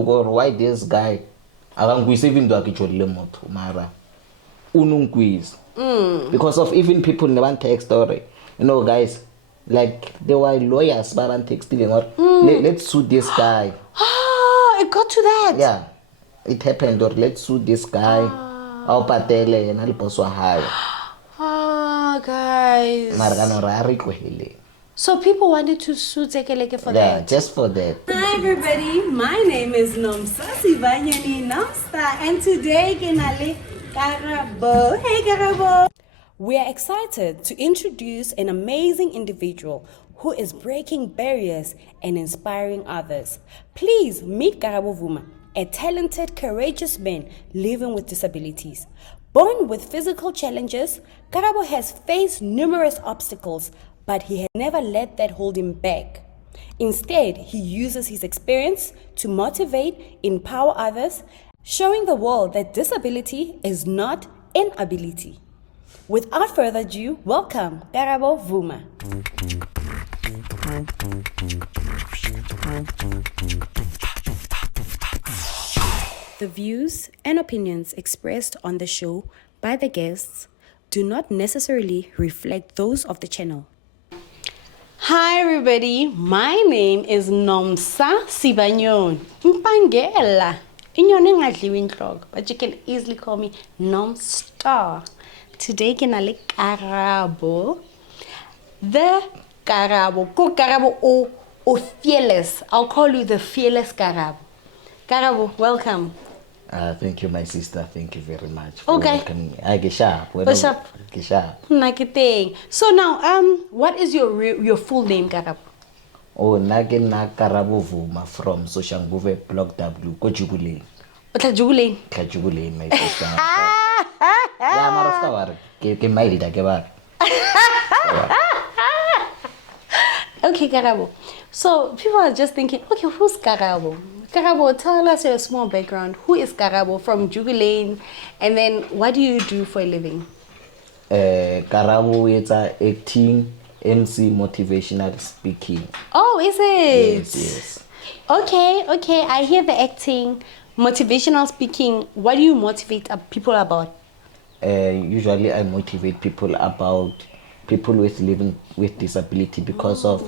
Why this guy? Akangwise even though akijolile motho mara unungwise. Because of even people never take story. You know, guys, like they were lawyers but I'm texting or let's sue this guy. Ah, it got to that. Yeah. It happened or let's sue this guy. Au patele and aliposwa high. Ah, guys. So people wanted to sue Tekeleke for that? Yeah, just for that. Hi everybody, my name is Nomstar S1 Nomstar and today Kenale Karabo. Hey Karabo! We are excited to introduce an amazing individual who is breaking barriers and inspiring others. Please meet Karabo Vuma, a talented, courageous man living with disabilities. Born with physical challenges, Karabo has faced numerous obstacles, but he has never let that hold him back. Instead, he uses his experience to motivate, empower others, showing the world that disability is not inability. Without further ado, welcome Karabo Vuma. The views and opinions expressed on the show by the guests do not necessarily reflect those of the channel. Hi everybody, my name is Nomstar S1 Mpangela. But you can easily call me Nomstar. Today kenale Karabo. The Karabo. Karabo or fearless. I'll call you the fearless Karabo. Karabo, welcome. Thank you, my sister. Thank you very much. Okay. I get sharp. Get sharp. So now, what is your full name, Karabo? Oh, Nagena Karabo Vuma from Soshanguve Block W. Go Jugulane. Jugulane. Jugulane, my sister. Yeah, Marafka. Get my leader. Okay, Karabo. So people are just thinking, okay, who's Karabo? Karabo, tell us your small background. Who is Karabo from Jugulane? And then what do you do for a living? Karabo is acting, MC, motivational speaking. Oh, is it? Yes. Okay. I hear the acting, motivational speaking. What do you motivate people about? Usually I motivate people about people living with disability because of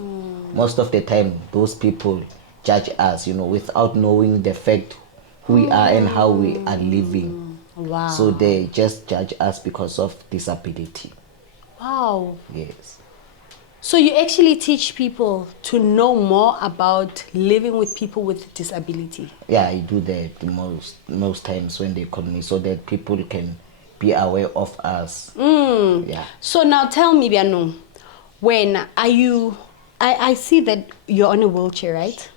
most of the time those people judge us, without knowing the fact who we are and how we are living. Wow. So they just judge us because of disability. Wow. Yes. So you actually teach people to know more about living with people with disability? Yeah, I do that most times when they call me so that people can be aware of us. Yeah. So now tell me, Biano, when are you, I see that you're on a wheelchair, right?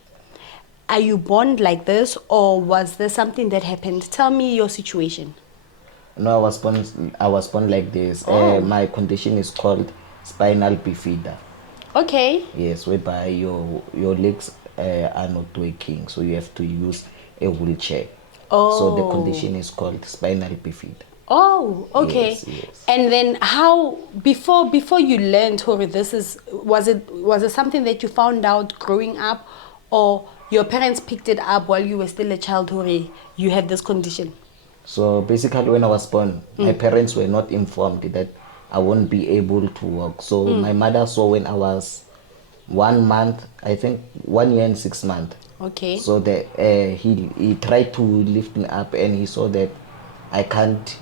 Are you born like this or was there something that happened? Tell me your situation. No, I was born like this. My condition is called spinal bifida. Okay. Yes, whereby your legs are not working, so you have to use a wheelchair. Oh. So the condition is called spinal bifida. Oh, okay. Yes. And then how before you learned was it something that you found out growing up, or your parents picked it up while you were still a child, you had this condition? So basically when I was born, my parents were not informed that I won't be able to walk. So my mother saw when I was 1 month, I think 1 year and 6 months. Okay. So that he tried to lift me up and he saw that I can't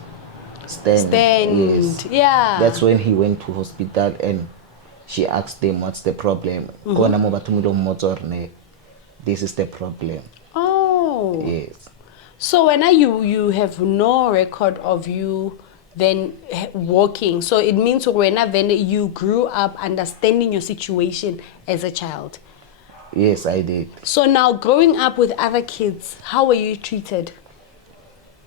stand. Yes. Yeah. That's when he went to hospital and she asked them what's the problem. This is the problem. Oh. Yes. So when you have no record of you then walking, so it means when you grew up understanding your situation as a child. Yes, I did. So now growing up with other kids, how were you treated?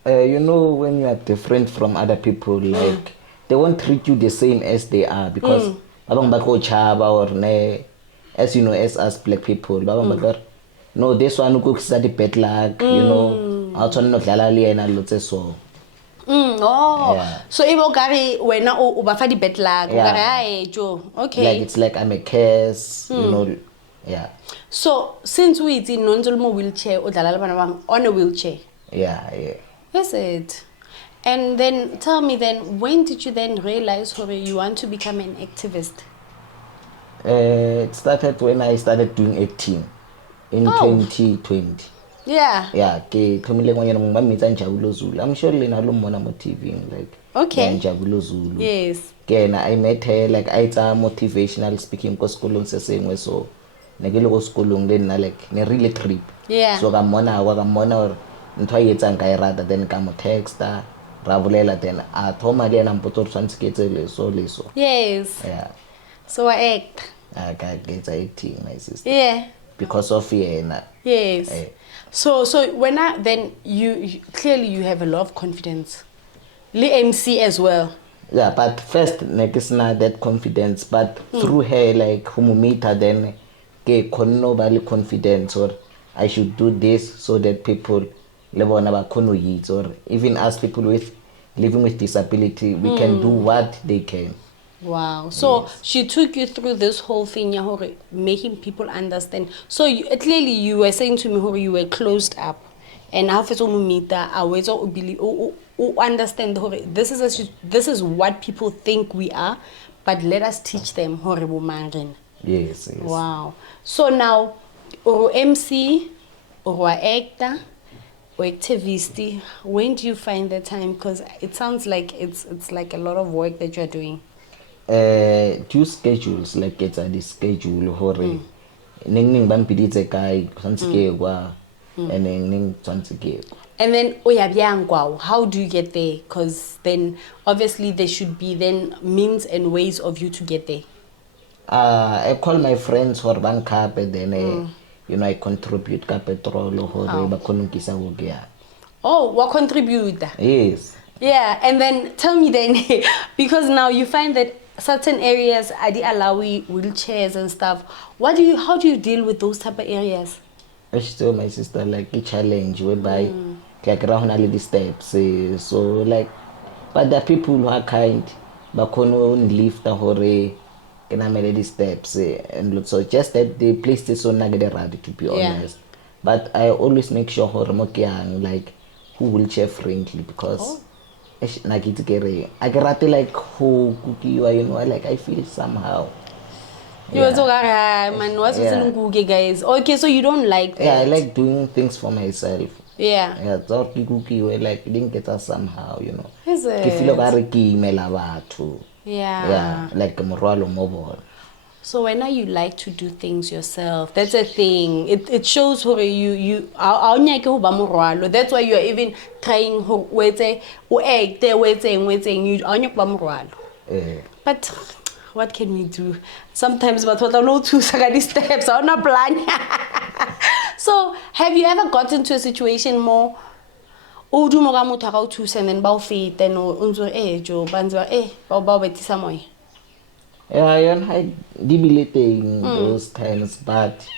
When you are different from other people, like they won't treat you the same as they are because as you know, as us black people, no, this one cooks at the bed like, I'll turn not so. Yeah. So when okay. Like it's like I'm a curse, Yeah. So since we in non wheelchair or on a wheelchair. Yeah. That's it. And then tell me then, when did you then realize you want to become an activist? It started when I started doing acting in 2020. Yeah. Yeah, I'm sure Lena Lumona mo TV like Njabulo Zulu. Yes. I met her like it's a motivational speaking ko skolong se sengwe so ne ke le go skolong le nna like ne really trip. Yeah. So ka mona or ntho a etsang ka rata then ka mo texta ra bolela then a thoma le na mpotso re tshwantse ke etse leso. Yes. Yeah. So I act. I get acting my sister. Yeah. Because of yena. Yes. So when then you clearly you have a lot of confidence. Le MC as well. Yeah, but first it's not that confidence, but through her like humumita then ke nobody confidence or I should do this so that people or even as people with living with disability we can do what they can. Wow. So she took you through this whole thing, making people understand. So clearly you were saying to me you were closed up. And how I understand this is what people think we are, but let us teach them. Yes. Wow. So now or MC or actor or activist, when do you find the time? Because it sounds like it's like a lot of work that you're doing. Two schedules like it's a schedule hore ning bampiditse kai tshwantsike kwa and ning tshwantsike. And then how do you get there? Because then obviously there should be then means and ways of you to get there. I call my friends for bank up and then I contribute ka petrol hore ba konukisa go ya. Oh, what contribute? Yes. Yeah, and then tell me then because now you find that certain areas they allow wheelchairs and stuff. How do you deal with those type of areas? I tell my sister like a challenge whereby like around all the steps. So like, but the people who are kind, but can lift the hore, can I make the steps and look. So just that the place is so negative to be honest. But I always make sure hore like who wheelchair friendly because. I get like who cookie like I feel somehow. Guys. Okay, so you don't like that. Yeah, I like doing things for myself. Yeah. Yeah, cookie like didn't get us somehow, Is it? Yeah, like moralo mobile. So when you like to do things yourself, that's a thing. It shows who you that's why you're even trying but what can we do? Sometimes but what I know to steps on a plan. So have you ever gotten to a situation more and then yeah, I debilitating those times, but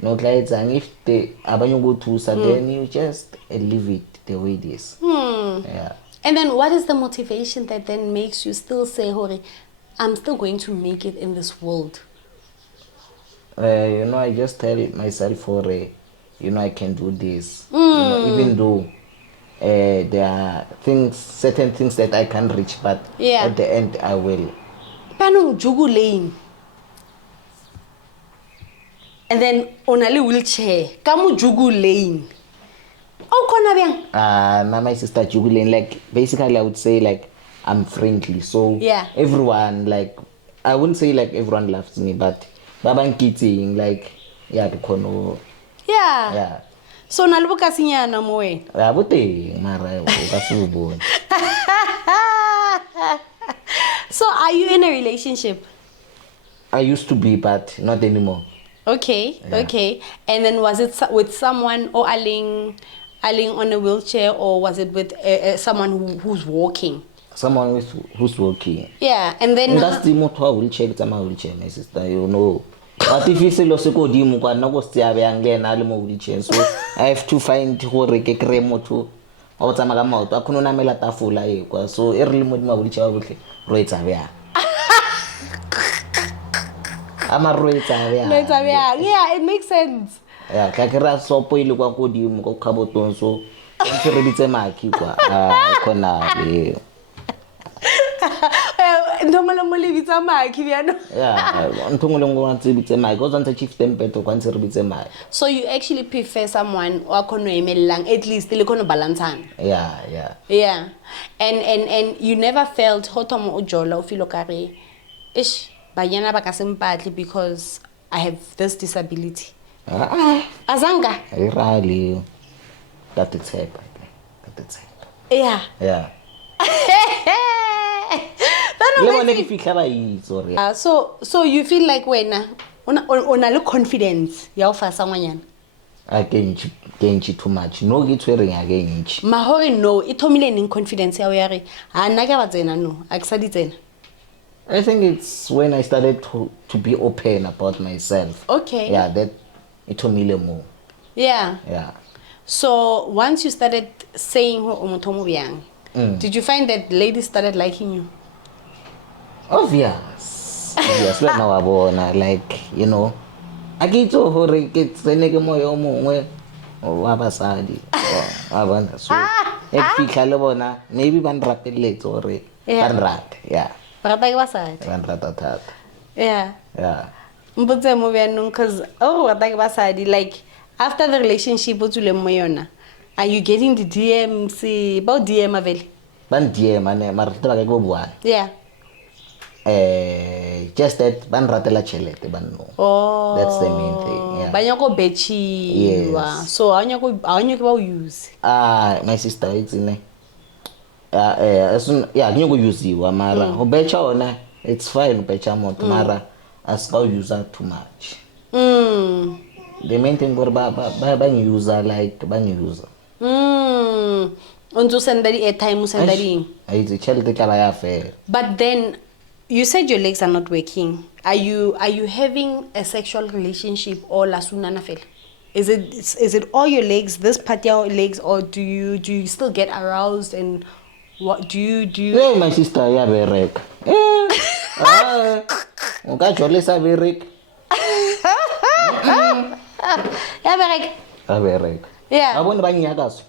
not like if they go to then you just leave it the way it is. Yeah. And then what is the motivation that then makes you still say, Hori, I'm still going to make it in this world? I just tell myself I can do this. Even though there are certain things that I can't reach, but at the end I will. Jugu lane. And then only wheelchair. Kamu jugu lane. Oh, kona biang. Now my sister jugu lane. Like basically, I would say like I'm friendly. So everyone like I wouldn't say like everyone loves me, but babang kiting like the kono. Yeah. So nalubuka sinya na moe. Buti mara kasubo. So are you in a relationship? I used to be, but not anymore. Okay. And then was it with someone or Aling on a wheelchair, or was it with someone who's walking? Someone who's walking. Yeah, and then that's the motor wheelchair. It's my wheelchair, my sister. But if you say losiko di muka na go stia be angena ale mo wheelchair, so I have to find hore ke kremo to o tsama ka maoto a khona mela tafula kwa so e re le mo di ma wheelchair wa botle ro etsa bya. Yeah, it makes sense. Yeah, ka kira sopo ile kwa godimo go khabotong so ntse re bitse maki kwa khona le Ndongolo molebitsa maki bjano. yeah ntongolo ngo ntse bitse maki go tsantsa chief tempeto kwa ntse re bitse maki. So you actually prefer someone wa khono emellang at least le khono balancana. Yeah. And you never felt hotomo ujola o feel okare ish banyana ba ka sempatli because I have this disability. Azanga. Irali that it's happen. Yeah. So you feel like wena una le confidence ya o fa sangwanyana. Against too much. No get wearing against. Mahori no, ithomile ning confidence ya o ya re ha nna ke ba tsena no, akusadi tsena. I think it's when I started to be open about myself. Okay. Yeah, that it told me more. Yeah. So once you started saying who omotomo byang, did you find that ladies started liking you? Obvious. Right now I wanna like, you know, I get to hore get seneke moyo mongwe wa basadi. Abana so. If fika le bona maybe ban rapeletse or ban rat. Yeah. Rata ke basadi. Ban rata. Yeah. Yeah. Mo byanong cuz rata ke basadi like after the relationship o tsule mo yona. Are you getting the DMs about DM avele? Ban DM ane mara taba ke go bua. Yeah. Just that ban ratela chelete ban no. Oh. That's the main thing. Yeah. Banyako bechi. Yes. So anyako ba use. My sister it's in yeah nyoko use you mara ho becha ona it's fine becha mo mara as go use too much. The main thing go ba user like ban user. Unto sendari airtime sendari. It's chelete kala ya fair. But then you said your legs are not working. Are you having a sexual relationship or la sunana fel? Is it all your legs, this part your legs, or do you still get aroused and what do you? Yeah, my sister, yeah, berek. Okay, chole sa berek. Yeah, berek. Berek. Yeah. Abon ba nya kaso?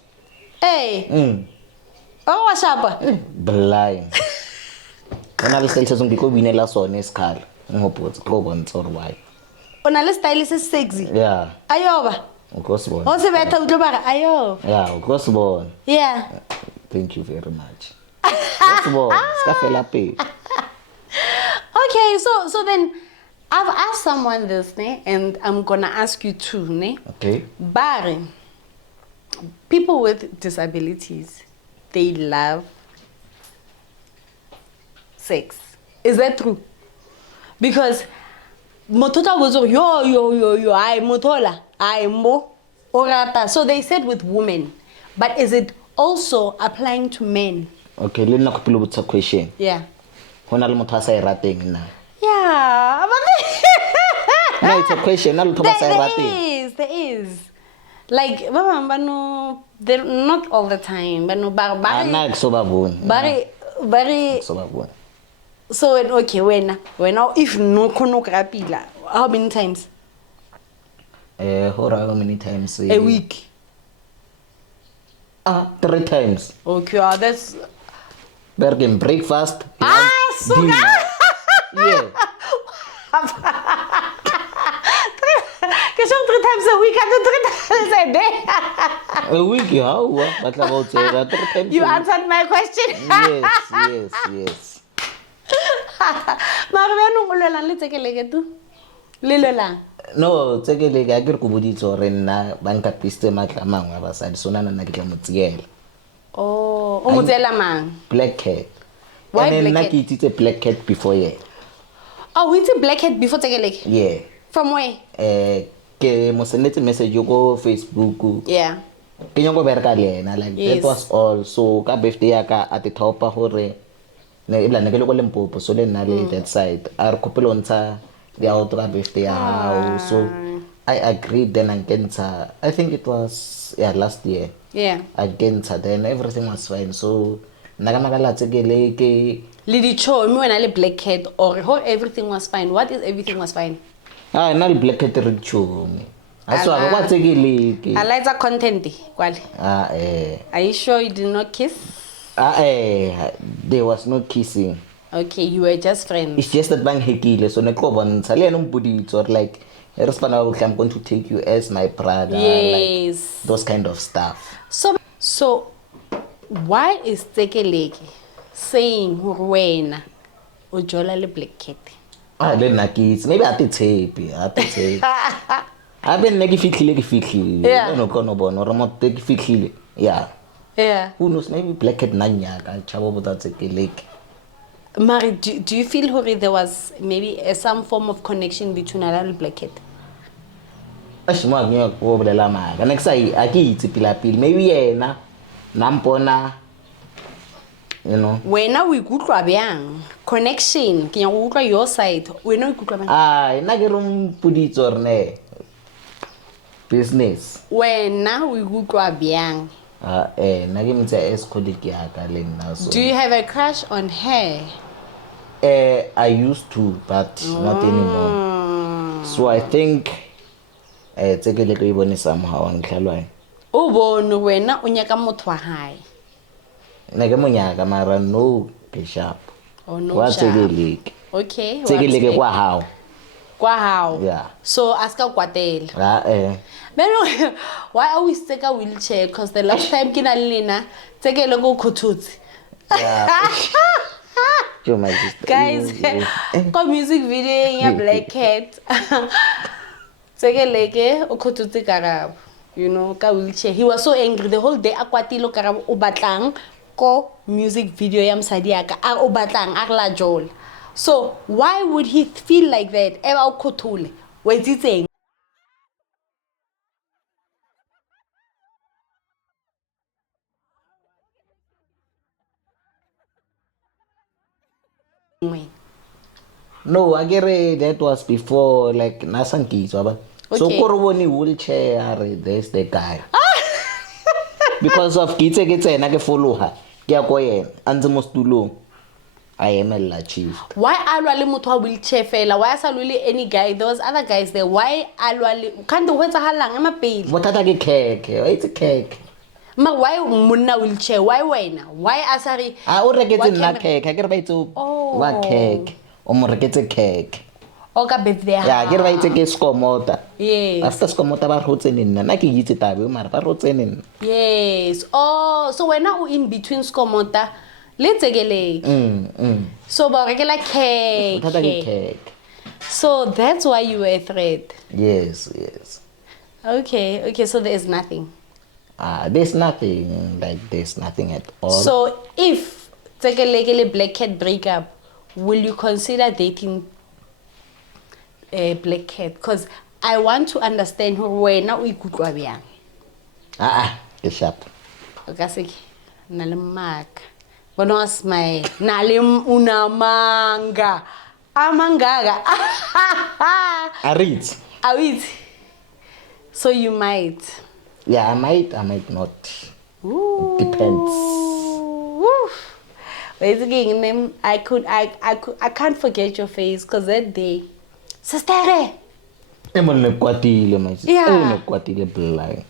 Hey. Oh, what's up? Blind. When I was telling you because we never saw this car, ngopotse go bontsha or why. Ona le style is sexy. Yeah. Ayoba. Of course, born. O se beta utlo bara ayo. Yeah, of course, born. Yeah. Thank you very much. Of course, born. Ska fela pe. Okay, so then I've asked someone this, ne, and I'm gonna ask you too, ne. Okay. But people with disabilities, they love sex. Is that true? Because motota was yo I motola I mo orata. So they said with women, but is it also applying to men? Okay, le nna go pele botsa question. Yeah. Hona le motho a sa rateng na. Yeah, but No, it's a question. Na le motho a sa rateng. there is. Like, they're not all the time. But no, Ana so ba bone. Very. So ba bone. So okay, when if no kono krapila, how many times? How many times? A week. 3 times. Okay, that's. Bergen breakfast. So dinner. Yeah. Because 3 times a week and 3 times a day. A week, how? But about 3 times. You answered my question. Yes. No, tsekele ga ke re go boditse gore nna banka piste matla mangwe ba sa sona nna ke tla motsiela. Oh, o motsela mang? Black cat. Why and black cat? Nna ke itse black cat before yeah. Oh, we did black cat before tsekele. Yeah. From where? Ke mo sendetse message go Facebook. Yeah. Ke nyongo bereka le ena like Yes. that was all. So ka birthday ya ka at the top gore ne ibla ne ke le go Limpopo so le nna le that side. A re kopelo ntsha ya o tra birthday ya hao. So I agreed then against her. I think it was last year. Yeah. Against her then everything was fine. So Nakamagala tsekeleke. Lady Cho, me when I black cat or how everything was fine. What is everything was fine? Ah, na black cat richo. Aso Ala. kwa tsekeleke. I like the content. Kwali. Are you sure you did not kiss? There was no kissing. Okay, you were just friends. It's just that bang hekile so nekobon sale no budit or like I'm going to take you as my brother. Yes. Like, those kind of stuff. So why is Tekeleke saying wena ujola le black cat? Then nakits maybe at the tape. I've been negi fitlile. Yeah. No kono bono remote take fitlile. Yeah. Yeah. Who knows, maybe black cat nanyaka chabo but that's a lake. Mari, do you feel hore there was maybe some form of connection between Ala and black cat? Ashima ngiya go bolela maka. Next I akitsi pila maybe yena nampona you know. Wena o ikutlwa byang? Connection ke nyaka utlwa your side. Wena o ikutlwa byang? Nna ke rum puditso or ne business. Wena o ikutlwa byang? Nna ke mtse as colleague yaka le nna so. Do you have a crush on her? I used to but not anymore. So I think tsekele ke ibone somehow ngihlalwa. O bone wena o nyaka motho wa hae. Nna ke monyaka mara no bishop. Oh no. Wa tsekeleke. Okay. Tsekeleke kwa how? Kwa how? Yeah. So aska kwatela. But why are we stuck a wheelchair? Because the last time kina lina tsekele go khututsi. Guys, go music video in a black cat. Tsekeleke o khututsi Karabo. You know, ka wheelchair. He was so angry the whole day akwatilo Karabo o batlang ko music video ya msadi yaka a o batlang a la jol. So, why would he feel like that? Eba o khutule. Wetsitseng. no, I get it. That was before like Nasanki, so so Koroboni wheelchair. There's the guy. Because of kitse na ke follow her. Ke ya ko yena anze mo stulong. I am a chief. Why alwale motho wa wheelchair fela? Why asalule any guy? There was other guys there. Why alwale? Can't do what's halang ama pale. Botata ke cake. It's a cake. Ma why monna wheelchair? Why wena? Why asari? O reketse nna cake. Ha ke re ba itse wa cake. O mo reketse cake. O ka birthday. Yeah, ke re ba itse ke skomota. Yes. After skomota ba rotsene nna. Na ke itse tabe mara ba rotsene nna. Yes. Oh, so wena o in between skomota. Let's get So ba rekela cake. So that's why you were a threat. Yes. Okay, so there's nothing. There's nothing, there's nothing at all. So if Tekelekele Black Cat break up, will you consider dating a Black Cat? Because I want to understand who wena o ikutlwa byang. It's sharp. Okay, seki. Nale maka. Bona wa smile. Nale una manga. Amangaga. Arit. Awit. So you might. Yeah, I might not. Ooh. It depends. Basically, I can't forget your face because that day, sister. Emole kwatile my sister. Yeah. Kwatile blind.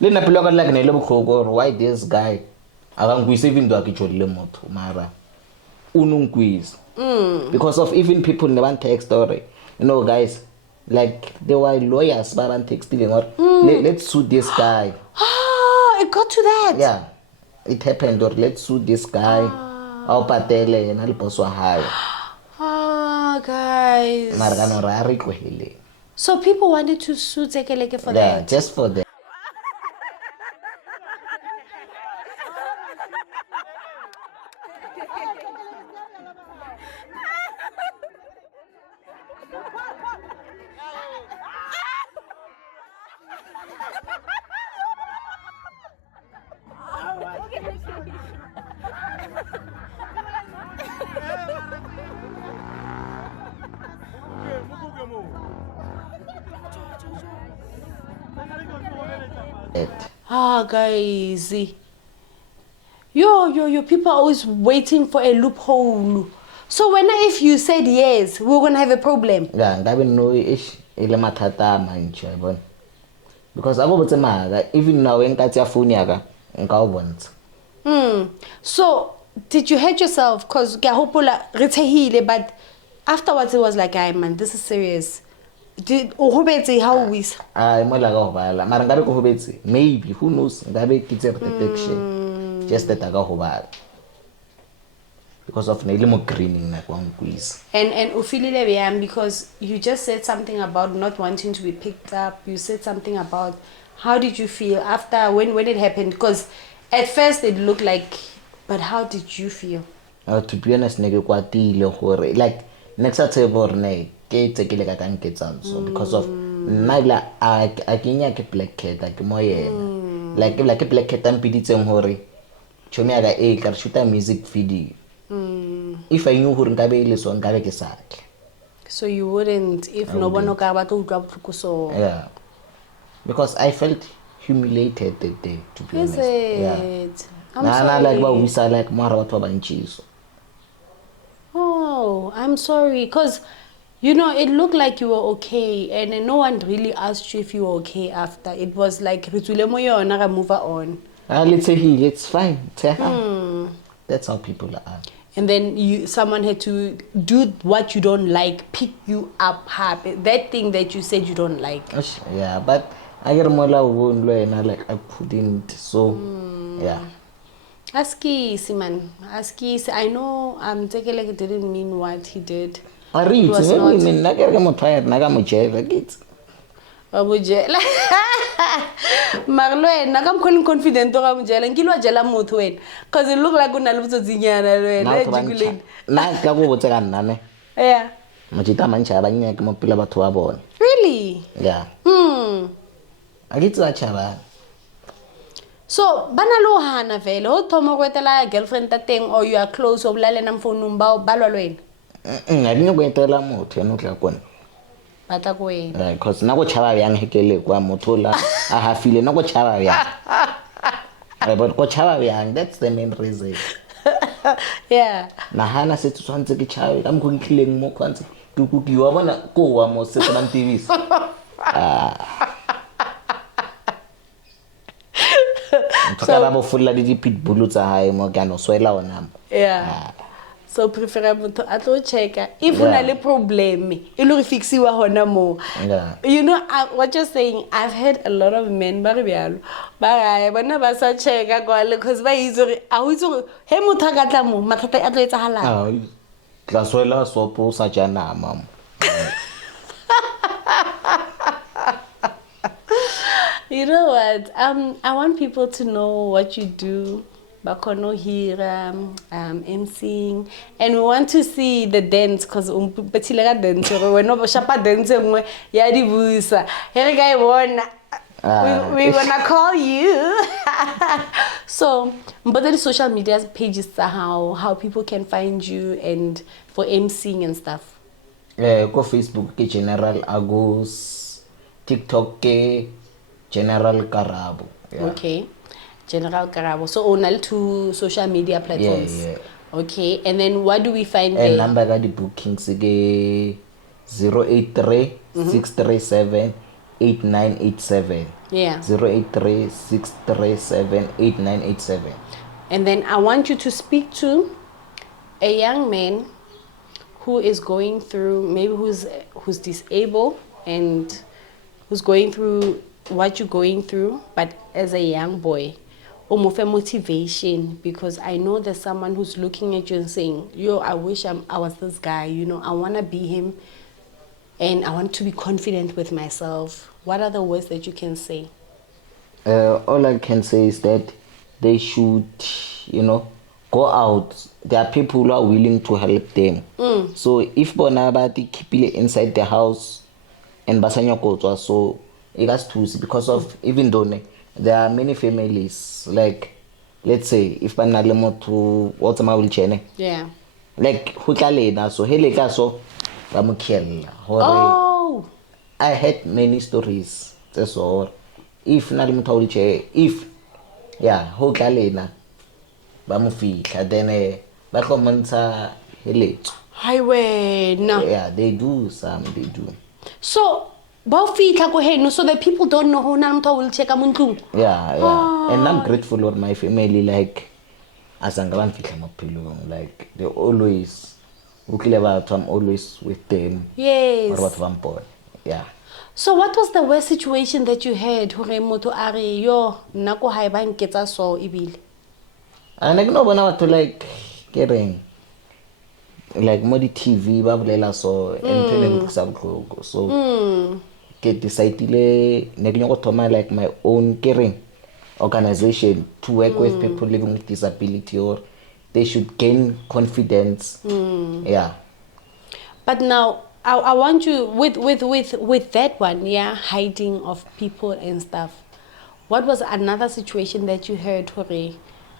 Le na pelo ka like ne le bokhoko why this guy akangwise even though akijolile motho mara unungwise. Because of even people never take story. You know guys, like they were lawyers but I'm texting or let's sue this guy. Oh, it got to that. Yeah. It happened or let's sue this guy. Au patele na le boss wa hae. Guys. Mara kana ra re tlohele. So people wanted to sue Tekeleke for Yeah, that. just for that. Guys. Your people are always waiting for a loophole. So if you said yes, we're gonna have a problem. Yeah, ngabe no ish ile mathata manje yabona. Because abo botse maga even now enkathi ya phone yaka ngawubonza. So did you hurt yourself? Cause kuyahopula rithehile, but afterwards it was like, "Hey man, this is serious." Did uhobetse how wis? Mola ka hobala. Mara ngabe ko hobetse. Maybe who knows? Ngabe kitse protection. Just that ka hobala. Because of more greening like one quiz. And ufilile beyam because you just said something about not wanting to be picked up. You said something about how did you feel after when it happened? Because at first it looked like, but how did you feel? To be honest, nigga kwatile gore like next table ne ke tsekile ka kanketsa so because of nala a kenya ke black cat ke moyena like a black cat ampiditseng gore chomi aga e ka shoot a music video. If I knew who ngabe ile so ngabe ke sakhe. So you wouldn't if no one ka ba to utlwa botlhoko so. Yeah. Because I felt humiliated that day, to be honest. Yeah. I'm sorry. Like ba wisa like mara batho ba ntšiso. Oh, I'm sorry cuz it looked like you were okay and no one really asked you if you were okay after. It was like re tswile mo yona ga move on. Let's say it's fine. That's how people are. And then someone had to do what you don't like, pick you up, happy. That thing that you said you don't like. Yeah, but I get more like I couldn't. So, yeah. Aski, Siman. Aski, I know Tekeleke didn't mean what he did. I read. I mean, I get more tired. I got more chair. Like it. Abujela. Marlo ena ka mkhoni confident to ga mojela nkilwa jela motho wena cuz it look like una le botsotsinyana le wena ejikuleni na ka go botse ka nna ne yeah motita mantsha ba nya ke mo pila batho ba bona really yeah a ke tsa chaba so bana lo hana vele o thoma go etela girlfriend ta teng or you are close o bulale na mfonong ba lwa lwena a dine go etela motho eno tla kona bata go wena because na go chaba yang hekele kwa motho la a hafile na go chaba yang but go chaba yang that's the main reason yeah na hana se tswantse ke chabe ka mgo ntlileng mo kwantse tukukiwa bona ko wa mo se tsana TVs Karabo fulla di pitbull tsa hae mo kana swela ona yeah so preferable to atlo checka if una le problem e lo re fixiwa hona mo what you're saying I've heard a lot of men ba re byalo ba ga bona ba sa checka kwale cuz ba izore a o izore he motho ka tla mo mathata a tlo etsahala tla swela sopo sa jana mama You know what? I want people to know what you do. Bakono here, emceeing, and we want to see the dance because petilega dance we no shapa dance mwe ya di busa. Here guy we gonna call you. So, but the social media pages how people can find you and for emceeing and stuff. Go Facebook ke General Agus, TikTok ke General Karabo. Yeah. Okay. General Karabo. So only 2 social media platforms. Yeah. Okay. And then what do we find there? And number ga di bookings ke 083 637 8987. Yeah. 083 637 8987. And then I want you to speak to a young man who is going through, maybe who's disabled and who's going through what you're going through, but as a young boy, for motivation, because I know there's someone who's looking at you and saying, yo, I wish I was this guy, I want to be him and I want to be confident with myself. What are the words that you can say? All I can say is that they should, go out. There are people who are willing to help them. So if Bonabati keep it inside the house and Basanya Kotwa, so it has to, because of, even though there are many families, like, let's say, if Banalemo to Watama wheelchair, yeah, like Hukalena, so Heleka, so Ramukiel. Oh, I had many stories. That's all. If Nalimota wheelchair, if, yeah, Hukalena, ba mo fihla then ba tlo montsha heletso. Highway, no. Yeah, they do. So, ba fihla ko heno so that people don't know who na motho will check a montlung. Yeah. And I'm grateful for my family, like as I'm fihla maphelong, like they always I'm always with them. Yes. Or what one boy. Yeah. So what was the worst situation that you had? Hore motho a re yo nna ko hae ba nketsa so ebile. And I know when I was like getting like mo di TV ba bolela so and then so ke decidile ne ke nyako thoma like my own caring organization to work with people living with disability, or they should gain confidence. Yeah. But now I want you with that one, yeah, hiding of people and stuff. What was another situation that you heard, hore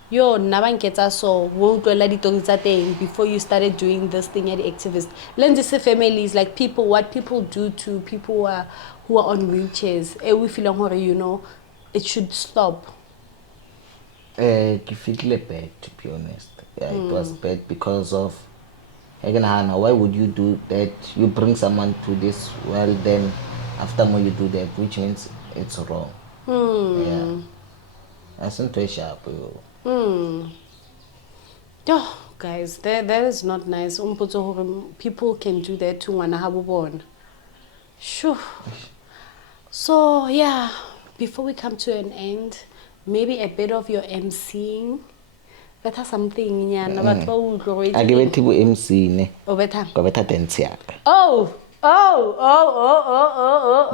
yo nabanketsa so wo tloela ditori tsa teng before you started doing this thing at the activist? Learn this families, like people, what people do to people who are on wheelchairs. We feel hore, you know, it should stop. Ke feel bad, to be honest. Yeah, it was bad because of why would you do that? You bring someone to this world, then after more you do that, which means it's wrong. Yeah. That's not too sharp. Oh, guys, that is not nice. People can do that to one habubon. Sure. So yeah, before we come to an end, maybe a bit of your emceeing. Better something, yeah. I give it to MC ne. Oh, better. Go better dance yak. Oh. But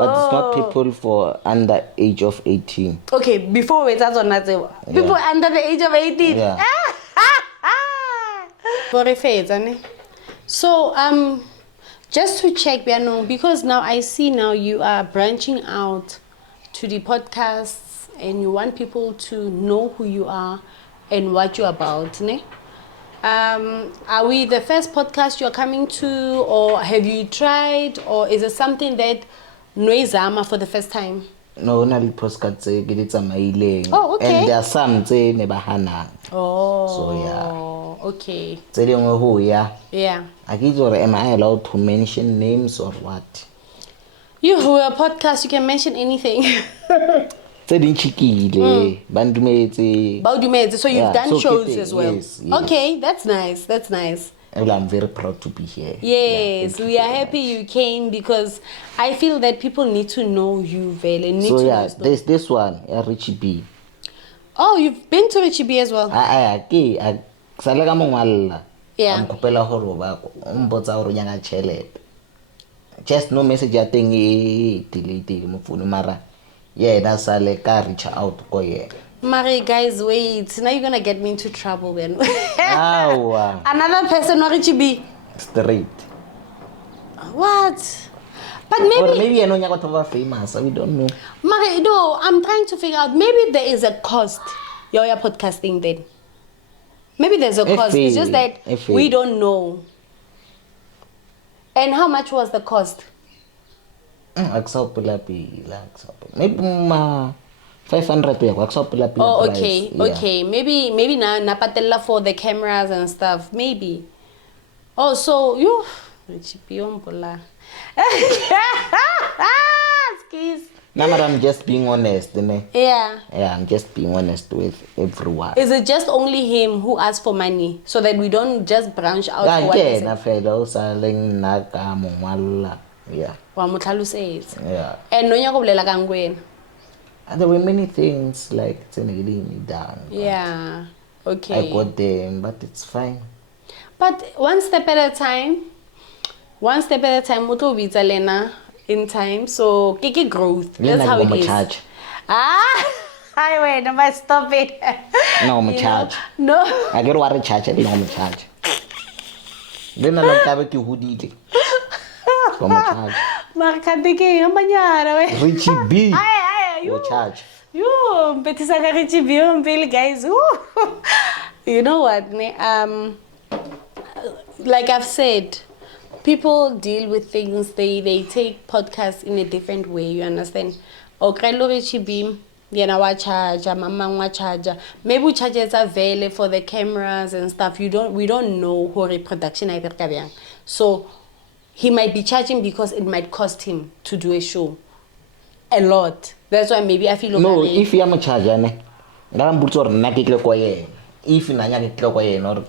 it's not people for under age of 18. Okay, before we start on that, people under the age of 18. Yeah. So, just to check, because now I see now you are branching out to the podcasts and you want people to know who you are and what you're about, ne? Are we the first podcast you're coming to, or have you tried, or is it something that noizama for the first time? No, only postcards get it amaileng. Oh, okay. And there are some say nebahana. Oh. So yeah. Okay. Say they know who, yeah. Yeah. I guess, or am I allowed to mention names or what? You who are a podcast, you can mention anything. So you've done shows as well. Yes. Okay, that's nice. I'm very proud to be here. Yes, we are happy you came because I feel that people need to know you, Vele. So yeah, there's this one, Richie B. Oh, you've been to Richie B as well? Yeah. Just no message I think delete mara. Yeah, that's like I reach out go yeah. Mari, guys, wait. Now you're gonna get me into trouble, then. Another person, Richie B. Straight. What? But maybe. Or maybe I know you're going famous, so we don't know. Mari, no, I'm trying to figure out. Maybe there is a cost. You're podcasting then. Maybe there's a cost. It's just that we don't know. And how much was the cost? Maybe 500. Oh, okay. Yeah. Okay. Maybe na patella for the cameras and stuff. Maybe. Oh, so you I'm just being honest, Yeah. Yeah, I'm just being honest with everyone. Is it just only him who asks for money so that we don't just branch out? Yeah. Yeah. And no there were many things like down. Yeah. Okay. I got them, but it's fine. But one step at a time, mutu vita lena in time. So kiki growth. That's how it is. Charge. I wait, no, but stop it. No, I'm charge. No. I get what I charge, I don't charge. Then I don't have a hoodie. So I'm charge. Richie B. You charge. You betisaka Richie B guys. You know what? Like I've said, people deal with things, they take podcasts in a different way, you understand? Okrelo Richie B, yena wa charger, mamang wa charger. Maybe we charges are vele for the cameras and stuff. We don't know how production I berka. So he might be charging because it might cost him to do a show a lot. That's why maybe I feel no, if you am a charger ne ngaba mbutsa gore nna ke tle kwa yena if nanya ke tle kwa yena or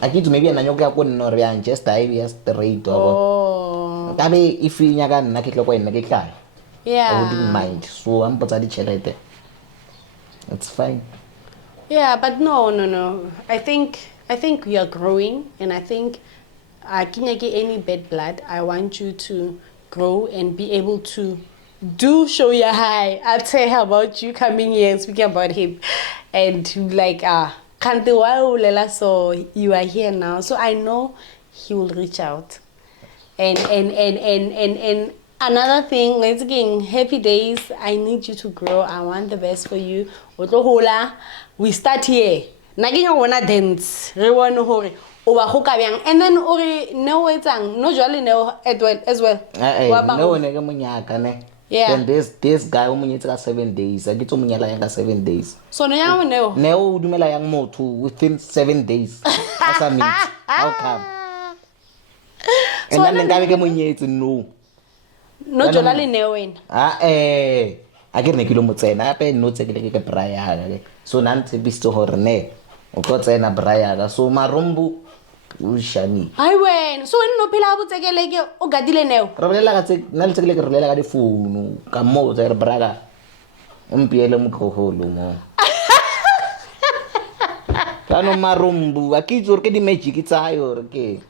a ke maybe nanya go ya go nna re yang just dive ya straight oh tabe if nyaka nna ke tle kwa yena ke tla yeah I wouldn't mind so I'm mpotsa di chelete it's fine yeah but no I think we are growing and I think any bad blood I want you to grow and be able to do show your high. I'll tell her about you coming here and speaking about him. And like, so you are here now. So I know he will reach out. And another thing, let's again, happy days. I need you to grow. I want the best for you. We start here. Naginga wanna dance. And then no jolly no as well. No, yeah. Then this guy who 7 days. I get to me 7 days. So now no. No, do me like more too within 7 days. As I mean, how come? And then the guy came to know. No, jolly no win. I get make you I pay no take a braya. So Nancy be to her neck. Of course, I na braya. So my rumbu. Ushani. I went. So no pila bu take like o gadile neo. Robela ga tse na le tse le ke robela ga di phone ka mo tse re braga. Umpiele mo khoholo mo. Kana marumbu a ke tsore ke di magic tsa yo re ke.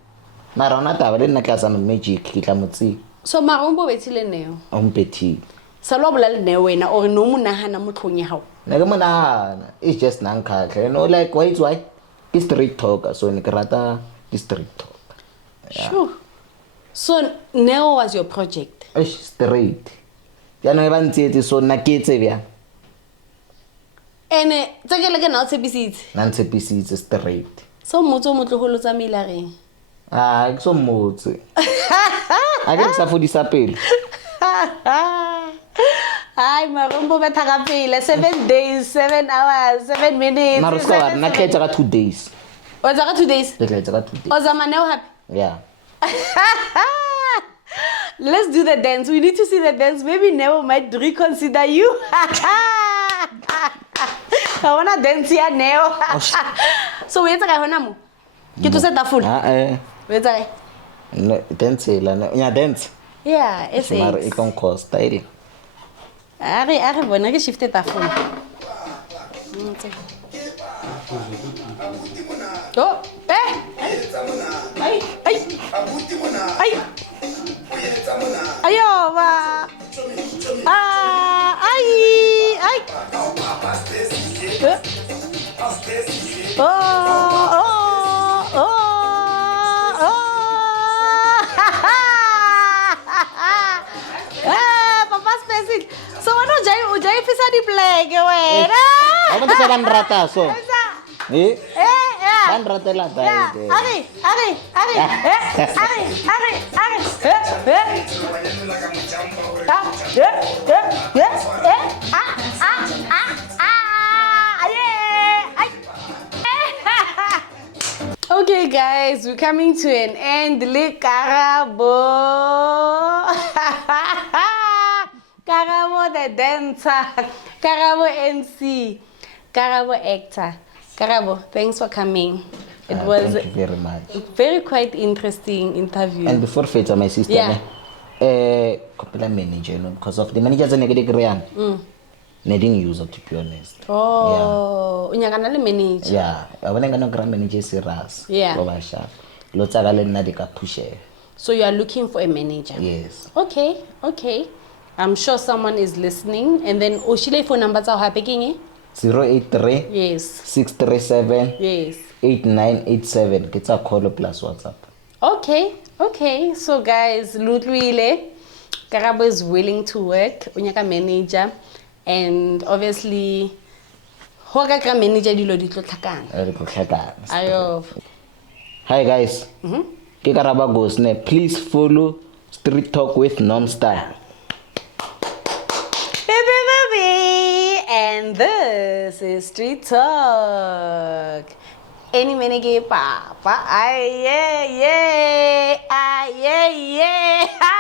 Mara ona taba le nna ka sa magic ke tla motsi. So marumbu betile neo. Umpeti. Sa lo bola le neo wena or no mo nahana mo tlhong ya hao. Ne ke mo nahana it's just nanka. You know like why it's street talk so ne ke rata Street Talk. Yeah. Sure. So Neo was your project. Straight. Ya no ba ntse so nna ke tse bya. Ene tsake le ke na tsebisitse. Na tsebisitse straight. So motho mo tlhogolo tsa mela reng. Ah, ke so motse. A ke sa fodisa pele. Ay, marumbo betha ka pele 7 days, 7 hours, 7 minutes. Mara ska wa na ke tsaka 2 days. What's that 2 days? Let's 2 days. Ozama now happy. Yeah. Let's do the dance. We need to see the dance. Maybe Neo might reconsider you. I wanna dance here, Neo. So wait a minute. Get to set the full. Wait a no, dance la. Yeah, dance. Yeah, it's it. Mara ikon cost style. Are bona ke shifted the full. Oh, ay. Ayo, ba. Ay. Papa's basic. So ano jay pisa di play wait. Ako sa ban rata so. Ban rata la tayo. Okay guys, we're coming to an end. Look, Karabo. Karabo the dancer. Karabo MC. Karabo actor. Karabo, thanks for coming. It was thank you very much. Very quite interesting interview. And before Feta, my sister, couple manager, you know, because of the managers and the they didn't use it, to be honest. Oh, yeah. Unyakana manager. Yeah, I want to go manager serious. Yeah. So you are looking for a manager. Yes. Okay. I'm sure someone is listening. And then Oshile phone numbers are happening. 083 yes 637 yes 8987. It's a call plus WhatsApp. Okay. So guys, Ludwile Karabo is willing to work. Unyaka manager. And obviously, hoga ka manager dilo di tlo tlhakana. Ayo. Hi guys. Ke Karabo goes ne. Please follow Street Talk with Nomstar. Baby. And this is Street Talk. Any minute, papa, ay, yeah, yeah, ay, yeah, yeah.